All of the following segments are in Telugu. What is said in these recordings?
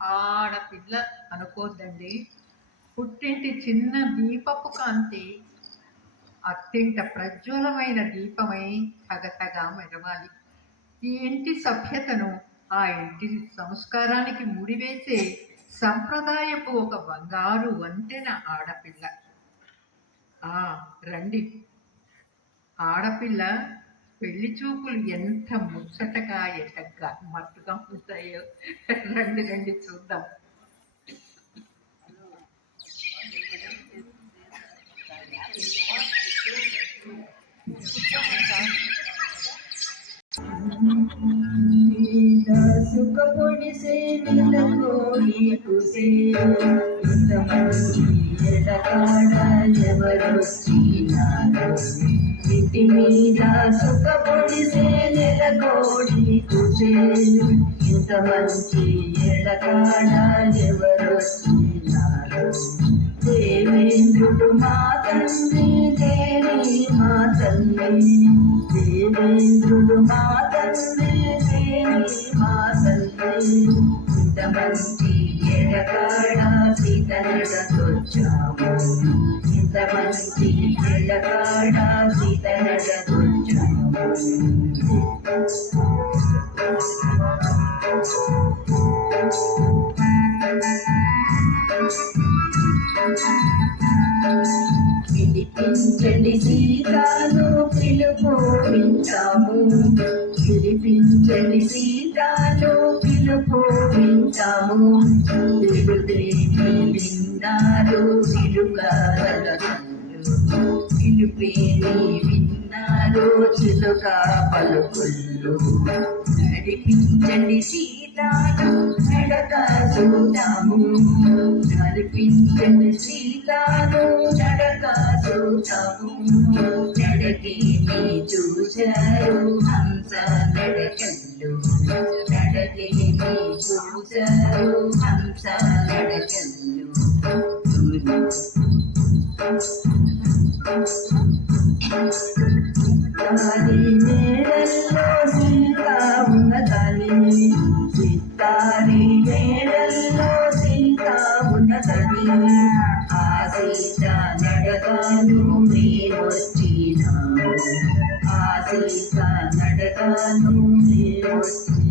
ఆడపిల్ల అనుకోద్దండి. పుట్టింటి చిన్న దీపపు కాంతి అత్యంత ప్రజ్వలమైన దీపమై తగతగా మెరవాలి. ఈ ఇంటి సభ్యతను, ఆ ఇంటి సంస్కారానికి ముడివేసే సంప్రదాయపు ఒక బంగారు వంతెన ఆడపిల్ల. రండి, ఆడపిల్ల పెళ్లి చూపులు ఎంత ముచ్చటగా ఎంత గమ్మత్తుగా ఉంటాయో రండి రండి చూద్దాం. సుఖపొడిసే నెలకోడి కుసే ఎడకాడ ఎవరొచ్చినారు ఇంటి మీద సుఖపొడిసే నెలకోడి కుసే ఇంత మంచి ఎడకాడ ఎవరొచ్చినారు దేవేంద్రుడు మా తండ్రి దేవి మా తల్లి దేవేంద్రుడు మా తండ్రి దేవి మా తల్లి ఇంత మంచి ఎడకాడ సీతనడకొచ్చాము ఇంత మంచి ఎడకాడ సీతనడకొచ్చాము పిలిపించండి సీతాను పిలుపు వింటాము పిలిపించండి సీతాను పిలుపు వింటాము పిలుపేమి విన్నారు చిలుకల పిలుపేమి విన్నారు చిలుక పలుకుళ్ళు నడిపించండి సీతాను నడక చూద్దాము నడిపించండి సీతాను నడక చూద్దాము నడకేమి చూశారు హంస నడకల్లు నడకేమి చూశారు హంస నడకల్లు దాని మేడల్లో సీత ఉన్నదని చిత్తారి మేడల్లో సీత ఉన్నదని ఆ సీత నడగాను మేమొచ్చినాము ఆ సీత నడగాను మేమొచ్చినాము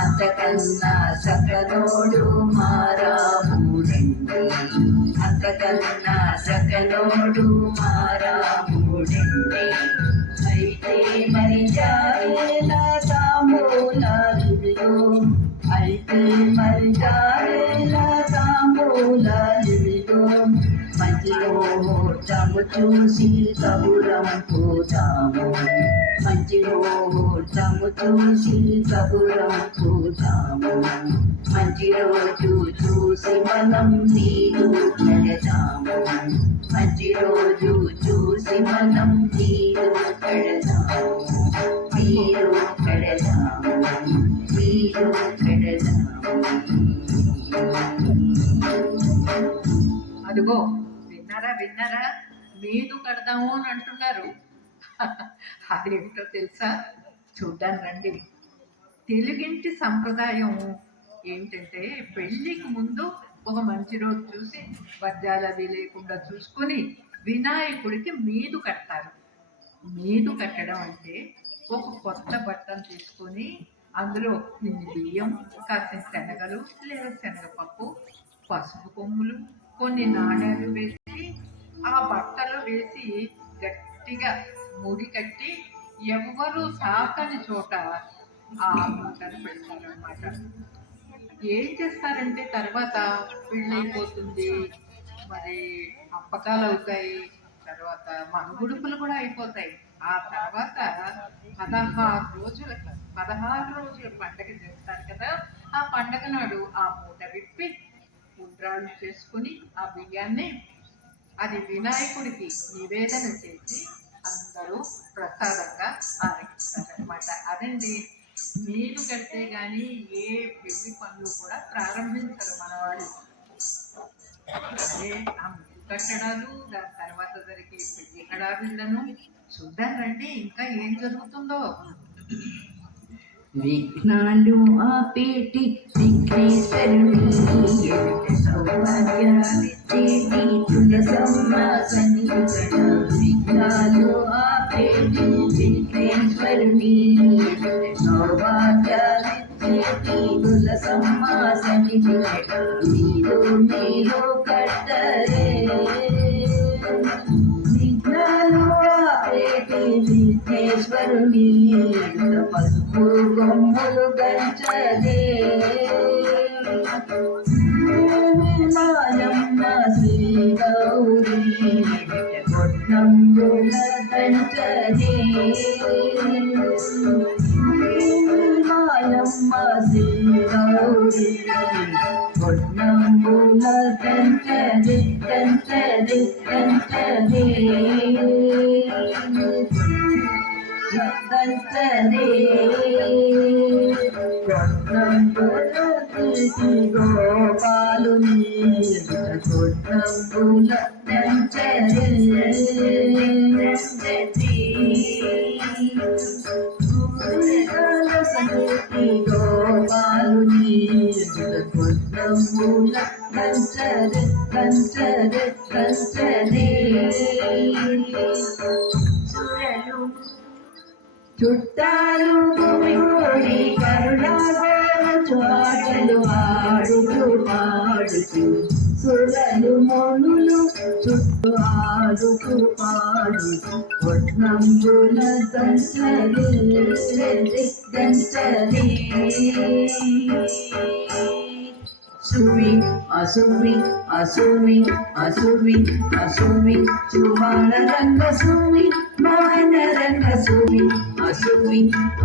అంతకన్నా సకనోడు మారాముడండి అంతకన్నా సకనోడు మారాముడండి అయితే మరి జారేలా తాంబూలాలివిలో అయితే మరి జారేలా తాంబూలాలివిలో మంచిలో ముహూర్తము చూసి కబురం పోతాము మంచిలో ముహూర్తము చూసి కబురం పోతాము మంచి రోజు చూసి మనం నీరు పెడతాము మంచి రోజు చూసి మనం నీరు పెడతాము నీరు పెడతాము నీరు పెడతాము. అదిగో విన్నారా విన్నారా, మీదు కడదాము అని అంటున్నారు. అదేమిటో తెలుసా? చూద్దాం రండి. తెలుగింటి సంప్రదాయం ఏమిటంటే పెళ్ళికి ముందు ఒక మంచి రోజు చూసి వజ్రాలవి లేకుండా చూసుకొని వినాయకుడికి మీదు కడతారు. మీదు కట్టడం అంటే ఒక కొత్త బట్టను తీసుకొని అందులో కొన్ని బియ్యం, కాసిన శనగలు లేదా శనగపప్పు, పసుపు కొమ్ములు, కొన్ని నాణ్యాలు వేసి ఆ బట్టలు వేసి గట్టిగా ముడి కట్టి ఎవ్వరూ తాకని చోట ఆ మూటను పెడతారనమాట. ఏం చేస్తారంటే తర్వాత పెళ్ళైపోతుంది, మరి అప్పకాలు అవుతాయి, తర్వాత మనుగుడుపులు కూడా అయిపోతాయి. ఆ తర్వాత 16 రోజుల పండగ చేస్తారు కదా. ఆ పండగ నాడు ఆ మూట విప్పి ఉండ్రాళ్ళు చేసుకుని ఆ బియ్యాన్ని అది వినాయకుడికి నివేదన చేసి అందరూ ప్రసాదంగా ఆరగిస్తారనమాట. అదండి, నీరు కడితే కానీ ఏ పెళ్లి పనులు కూడా ప్రారంభించరు మన వాళ్ళు. అదే ఆ ముగ్గు కట్టడాలు, దాని తర్వాత జరిగే పెళ్లి హడావిళ్లను చూద్దాం రండి ఇంకా ఏం జరుగుతుందో. విఘ్నాలు ఆపేటి విఘ్నేశ్వరుని ఎదుట సౌభాగ్యాలిచ్చేటి తులసమ్మ సన్నిధిగట. విఘ్నాలు ఆపేటి విఘ్నేశ్వరుని ఎదుట సౌభాగ్యాలిచ్చేటి తులసమ్మ సన్నిధిగట. నీలో నీలో కట్టరే విఘ్నాలు ఆపేటి విఘ్నేశ్వరుని ఎదుట పసుపు కొమ్ములు గంచదే. మాయమ్మ శ్రీ గౌరీ కొట్నంబుల గంచదే. మాయమ్మ శ్రీ గౌరీ కొట్నంబుల గంచదే గంచదే గంచదే గంచదే. గోపాలుని కొట్నంబుల గంచదే గోపాలుని కొట్నంబుల గంచదే గంచదే గంచదే. చుట్టాలు గుమిగూడి కరుణాగరచు ఆటలు ఆడుతూ పాడుతూ సురలు మౌనులు చుట్టూ ఆడుతూ పాడుతూ కొట్నంబుల గంచదే గంచదే. సువి అసువి అసువి అసువి అసువి సువర్ణ రంగ సువి మోహన రంగ సువి అసువి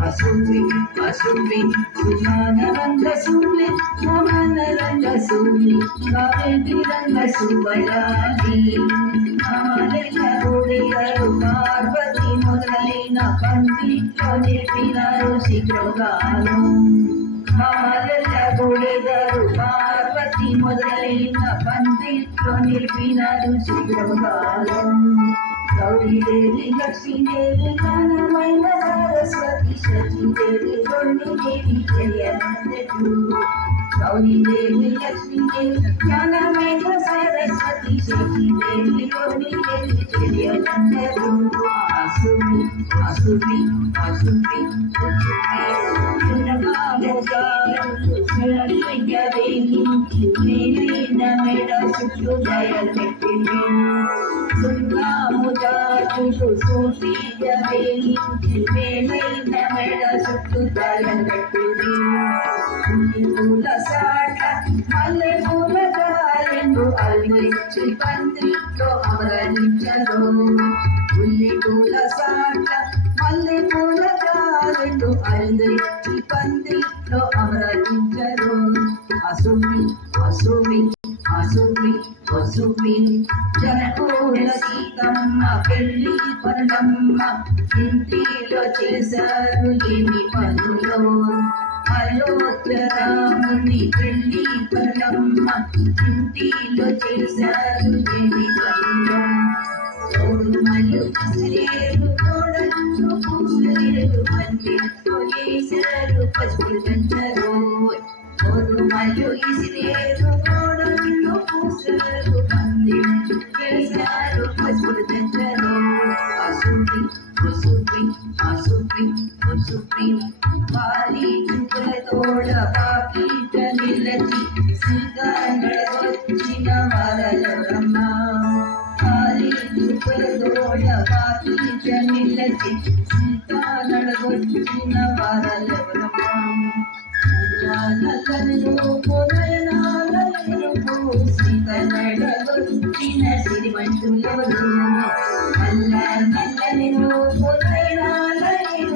అసువి అసువి సువర్ణ రంగ సువి మోహన రంగ సువి కావేటి రంగ సువయాలి. మాలెల ఒడిగరు పార్వతి మొదలైన పండిట్లో నేర్పినారు శీఘ్రగానం. మాలెల ఒడిగరు పార్వతి మొదలైన పండిట్లో నేర్పినారు శీఘ్రగానం. గౌరీదేవి లక్ష్మీదేవి జ్ఞానమైన సరస్వతి శచీదేవి గౌరీదేవి జయనందరు. గౌరీదేవి లక్ష్మీదేవి జ్ఞానమైన సరస్వతి శచీదేవి గౌరీదేవి జయనందరు. అసువి అసువి అసువి మెడ చుట్టూ దయపెట్టింది. సున్నాముదాచులు సూటిగ వేయించి మేలైన మెడ చుట్టూ దయపెట్టింది. పూల సాట మల్లె పూల గాలిండు అల్లించి పందిట్లో అమరించరు. ఉల్లి పూల సాట మల్లె పూల గాలిండు అల్లించి పందిట్లో అమరించరు. అసువి అసువి అసువి అసువి జనకూల సీతమ్మ పెళ్ళి పనులమ్మ ఇంటిలో చేశారు ఏమి పనులో. అయోధ్య రాముని పెళ్ళి పనులమ్మ ఇంటిలో చేశారు ఏమి పనులో. మరియు శ్రీలు కోడలు పూసలేరు మందితో చేశారు పసుపు గంటరు. మరియు ఇసిరేరు కోడలు పూసలు మందితో చేశారు పసుపు గంటరు. అసువి అసువి అసువి అసువి వారి చుక్కలతోడ పాపీట నిలచి సీతా నడవచ్చిన వరలమ్మ. వారి చుక్కలతోడ పాపీట నిలచి సీతా నడవచ్చిన వరలమ్మ. సీత నడవచ్చిన సిరిమంతులెవరు. మల్ల నల్లని రూపులైనాలైన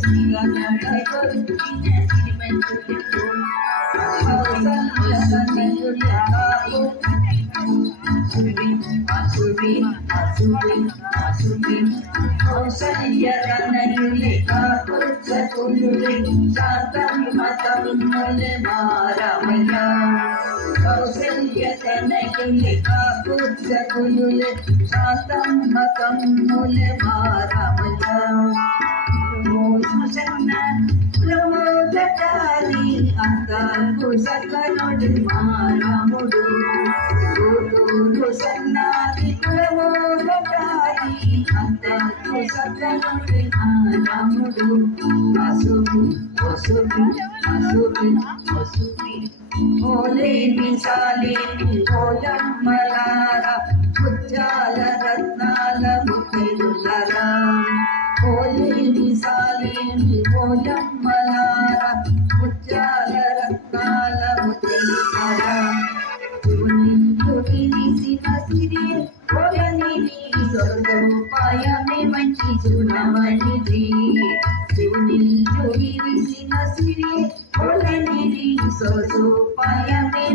సీత నడవచ్చిన సిరిమంతులెవరు. అసువి అసువి అసువి అసువి కౌసల్య తనయులే కాపుత్సకులులే శాంతం మతములే మారమయ్య కౌసల్య తనయులే కాపుత్సకులులే శాంతం మతములే మారమయ్య సన్న ప్రమోదకారి అంతకు సకనుడు మారాముడు సన్నాది ప్రమోదకారి అంతకు సకనుడు మారాముడు అసువి అసువి అసువి అసువి ఓలేని సాలేని ఓయమ్మలారా ముత్యాల రత్నాల ముత్తైదులరా ఓలేని సాలేని ఓయమ్మలారా ముత్యాల రత్నాల ముత్తైదులరా స్వర్గోపాయమే మంచి చూడమనిది శివుని విరిసిన సిరి స్వర్గోపాయమే